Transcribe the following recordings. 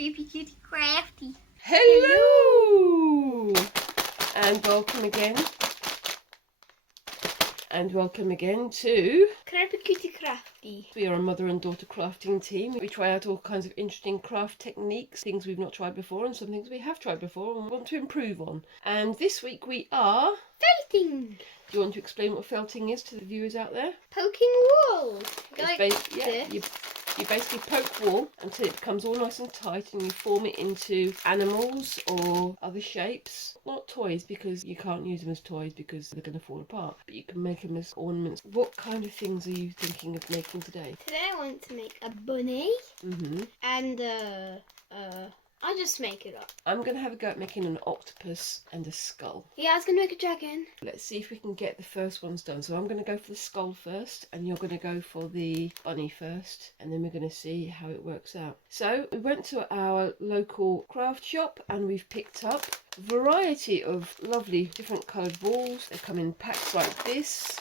Creepy Cutie Crafty. Hello! And welcome again. To Creepy Cutie Crafty. we are a mother and daughter crafting team. We try out all kinds of interesting craft techniques, things we've not tried before and some things we have tried before and want to improve on. And this week we are Felting. Do you want to explain what felting is to the viewers out there? Poking walls. You basically poke wool until it becomes all nice and tight and you form it into animals or other shapes. Not toys, because you can't use them as toys because they're going to fall apart, but you can make them as ornaments. What kind of things are you thinking of making today? Today I want to make a bunny and I'll just make it up. I'm going to have a go at making an octopus and a skull. Yeah, I was going to make a dragon. Let's see if we can get the first ones done. So I'm going to go for the skull first and you're going to go for the bunny first, and then we're going to see how it works out. So we went to our local craft shop and we've picked up a variety of lovely different coloured balls. They come in packs like this.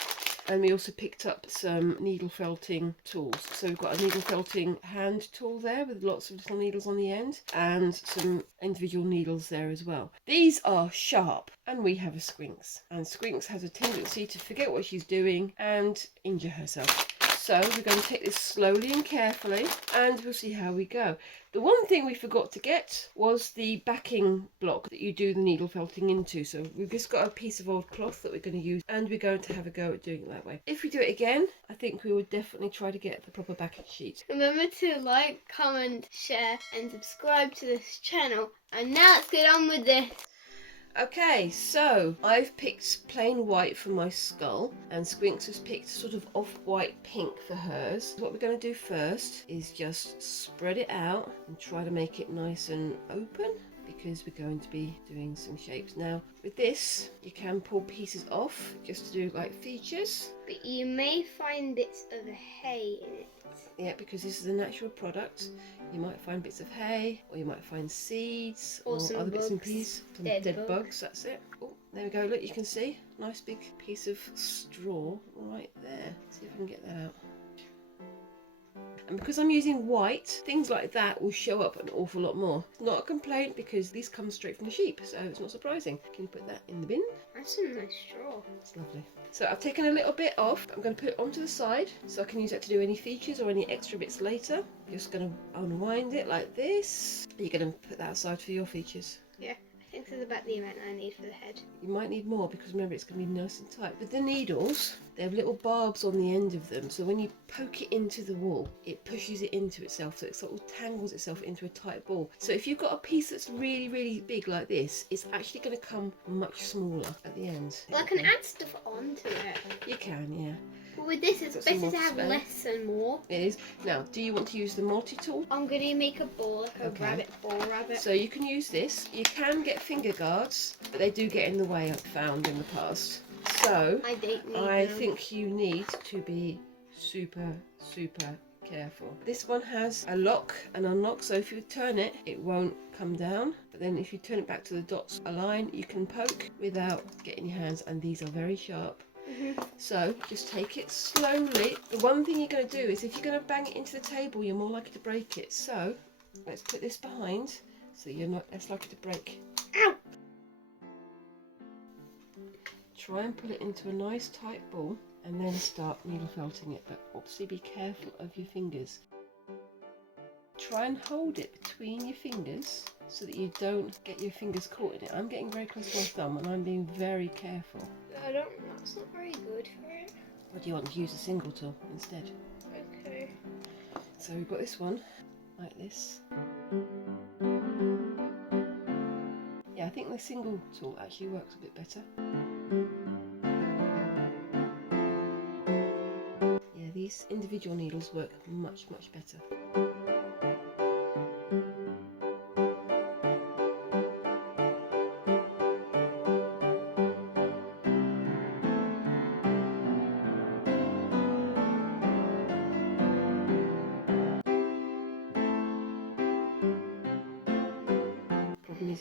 And we also picked up some needle felting tools. So we've got a needle felting hand tool there with lots of little needles on the end and some individual needles there as well. These are sharp, and we have a Squinks. And Squinks has a tendency to forget what she's doing and injure herself. So we're going to take this slowly and carefully and we'll see how we go. The one thing we forgot to get was the backing block that you do the needle felting into. So we've just got a piece of old cloth that we're going to use and we're going to have a go at doing it that way. If we do it again, I think we will definitely try to get the proper backing sheet. Remember to like, comment, share and subscribe to this channel. And now let's get on with this. Okay, so I've picked plain white for my skull and Squinks has picked sort of off-white pink for hers. What we're going to do first is just spread it out and try to make it nice and open, because we're going to be doing some shapes. Now with this you can pull pieces off just to do like features. But you may find bits of hay in it. Yeah, because this is a natural product. You might find bits of hay, or you might find seeds, or some other bits and bugs. pieces. Some dead bugs, that's it. Oh, there we go, look, you can see. Nice big piece of straw right there. See if I can get that out. And because I'm using white, things like that will show up an awful lot more. Not a complaint, because these come straight from the sheep, so it's not surprising. Can you put that in the bin? That's some nice straw. It's lovely. So I've taken a little bit off. I'm going to put it onto the side so I can use that to do any features or any extra bits later. I'm just going to unwind it like this. You're going to put that aside for your features. Yeah. I think this is about the amount I need for the head. You might need more, because remember it's going to be nice and tight. With the needles, they have little barbs on the end of them, so when you poke it into the wool, it pushes it into itself, so it sort of tangles itself into a tight ball. So if you've got a piece that's really, really big like this, it's actually going to come much smaller at the end. Well, I can add stuff onto it. You can, yeah. But with this, it's Got some better more to have space. less and more. It is. Now, do you want to use the multi-tool? I'm going to make a ball, like a Okay. ball rabbit. So you can use this. You can get finger guards, but they do get in the way, I've found in the past. So I don't need I them. think you need to be super, super careful. This one has a lock and unlock, so if you turn it, it won't come down. But then if you turn it back to the dots align, you can poke without getting your hands, and these are very sharp. So just take it slowly. The one thing you're going to do is, if you're going to bang it into the table, you're more likely to break it. So let's put this behind so you're not less likely to break. Ow! Try and pull it into a nice tight ball and then start needle felting it, but obviously be careful of your fingers. Try and hold it between your fingers so that you don't get your fingers caught in it. I'm getting very close to my thumb and I'm being very careful. That's not very good for it. Or do you want to use a single tool instead? Okay. So we've got this one, like this. Yeah, I think the single tool actually works a bit better. Yeah, these individual needles work much, much better.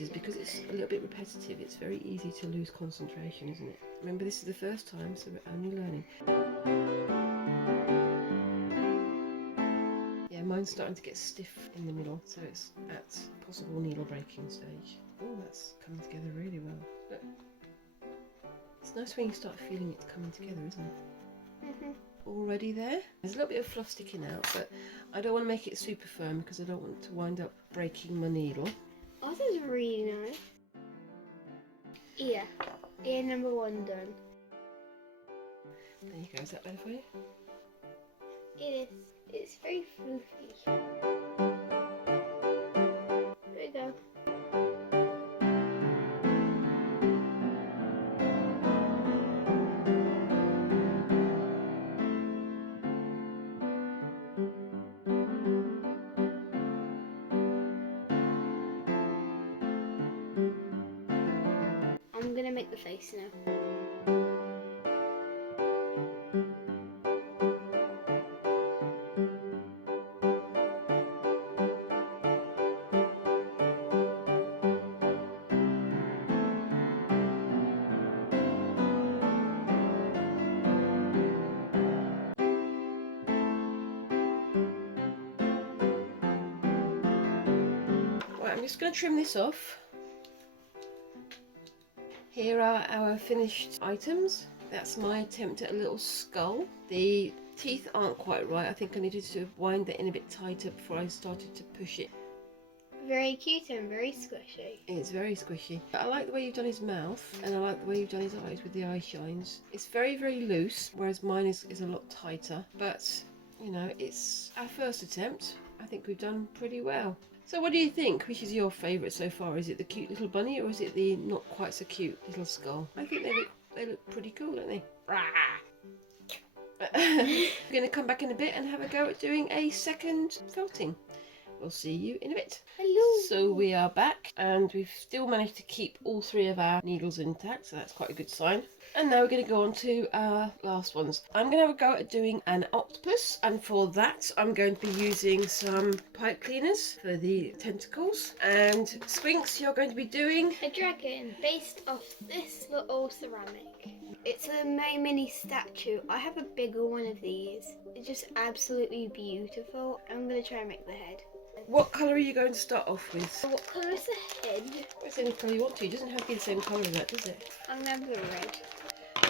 Is because it's a little bit repetitive, it's very easy to lose concentration, isn't it? Remember, this is the first time, so we're only learning. Yeah, my mine's starting to get stiff in the middle, so it's at possible needle breaking stage. Oh, that's coming together really well. Look. It's nice when you start feeling it coming together, isn't it? Already there. There's a little bit of fluff sticking out, but I don't want to make it super firm because I don't want to wind up breaking my needle. Oh, this is really nice. Ear. Ear number 1 done. There you go. Is that better for you? It is. It's very floofy. There we go. I'm gonna make the face now. Right, I'm just going to trim this off. Here are our finished items. That's my attempt at a little skull. The teeth aren't quite right. I think I needed to wind that in a bit tighter before I started to push it. Very cute and very squishy. It's very squishy. I like the way you've done his mouth, and I like the way you've done his eyes with the eye shines. It's very, very loose, whereas mine is a lot tighter. But, you know, it's our first attempt. I think we've done pretty well. So what do you think? Which is your favourite so far? Is it the cute little bunny, or is it the not quite so cute little skull? I think they look pretty cool, don't they? We're going to come back in a bit and have a go at doing a second felting. We'll see you in a bit. Hello. So we are back, and we've still managed to keep all 3 of our needles intact, so that's quite a good sign. And now we're going to go on to our last ones. I'm going to have a go at doing an octopus, and for that I'm going to be using some pipe cleaners for the tentacles. And Squinks, you're going to be doing A dragon based off this little ceramic. It's a mini statue. I have a bigger one of these. It's just absolutely beautiful. I'm going to try and make the head. What colour are you going to start off with? So what colour is the head? It's any colour you want to. It doesn't have to be the same colour as that, does it? I'm going to have the red.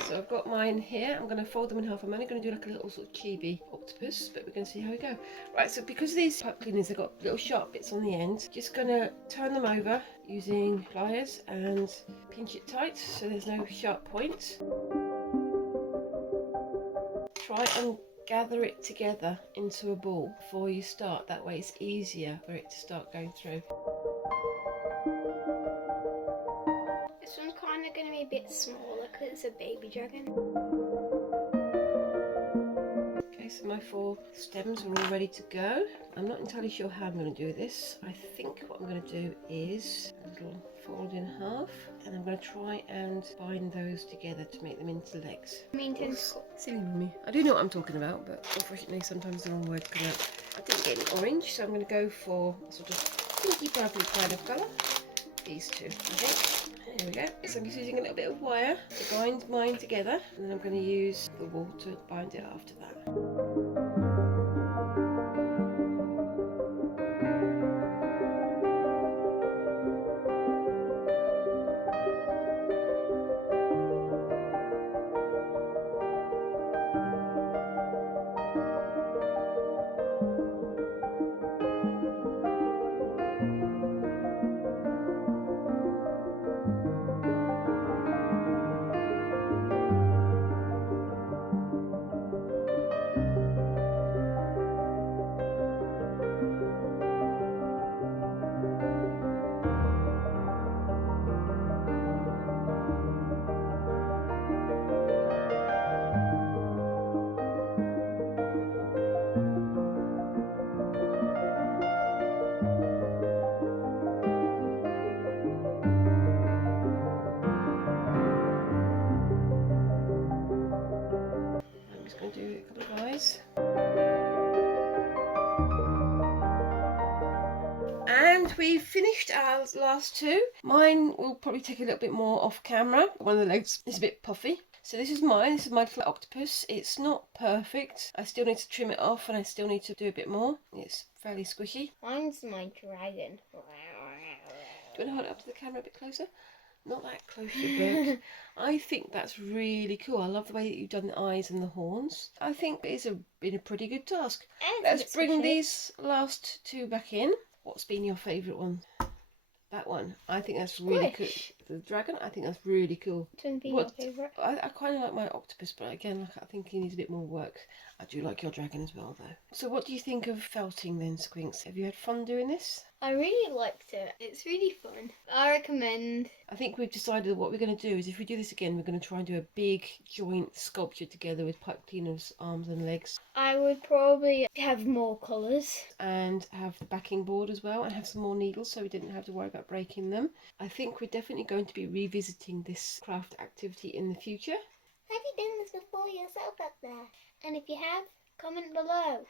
So I've got mine here. I'm going to fold them in half. I'm only going to do like a little sort of chibi octopus, but we're going to see how we go. Right, so because these pipe cleaners, they've got little sharp bits on the end, just going to turn them over using pliers and pinch it tight so there's no sharp point. Try and gather it together into a ball before you start. That way it's easier for it to start going through. This one's kind of going to be a bit smaller because it's a baby dragon. Okay, so my 4 stems are all ready to go. I'm not entirely sure how I'm going to do this. I think what I'm going to do is a little fold in half, and I'm going to try and bind those together to make them into legs. Tentacle. Silly mummy. I do know what I'm talking about, but unfortunately sometimes the wrong words come out. I didn't get any orange, so I'm going to go for a sort of pinky purple kind of colour. These 2, I think. There we go. So I'm just using a little bit of wire to bind mine together, and then I'm going to use the wool to bind it after that. And we've finished our last 2. Mine will probably take a little bit more off camera. One of the legs is a bit puffy. So this is mine. This is my little octopus. It's not perfect. I still need to trim it off and I still need to do a bit more. It's fairly squishy. Mine's my dragon. Do you want to hold it up to the camera a bit closer? Not that close, you book. I think that's really cool. I love the way that you've done the eyes and the horns. I think it's been a pretty good task. Let's bring these last two back in. What's been your favourite one? That one. I think that's really cool. The dragon, I think that's really cool. Which one be your favourite? I quite like my octopus, but again, I think he needs a bit more work. I do like your dragon as well, though. So what do you think of felting then, Squinks? Have you had fun doing this? I really liked it. It's really fun. I recommend. I think we've decided that what we're going to do is if we do this again, we're going to try and do a big joint sculpture together with pipe cleaners, arms and legs. I would probably have more colours. And have the backing board as well and have some more needles so we didn't have to worry about breaking them. I think we're definitely going to be revisiting this craft activity in the future. Have you done this before yourself up there? And if you have, comment below.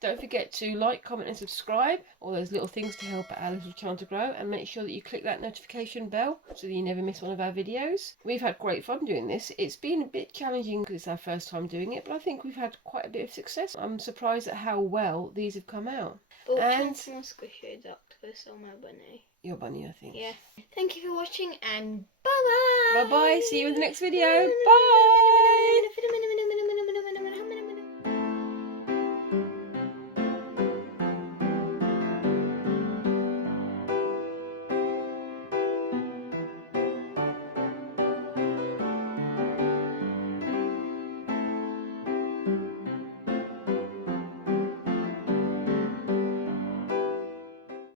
Don't forget to like, comment and subscribe, all those little things to help our little channel to grow, and make sure that you click that notification bell so that you never miss one of our videos. We've had great fun doing this. It's been a bit challenging because it's our first time doing it, but I think we've had quite a bit of success. I'm surprised at how well these have come out. But and more squishy octopus on my bunny. Your bunny, I think. Yeah. Thank you for watching and bye bye. Bye bye. See you in the next video. Bye.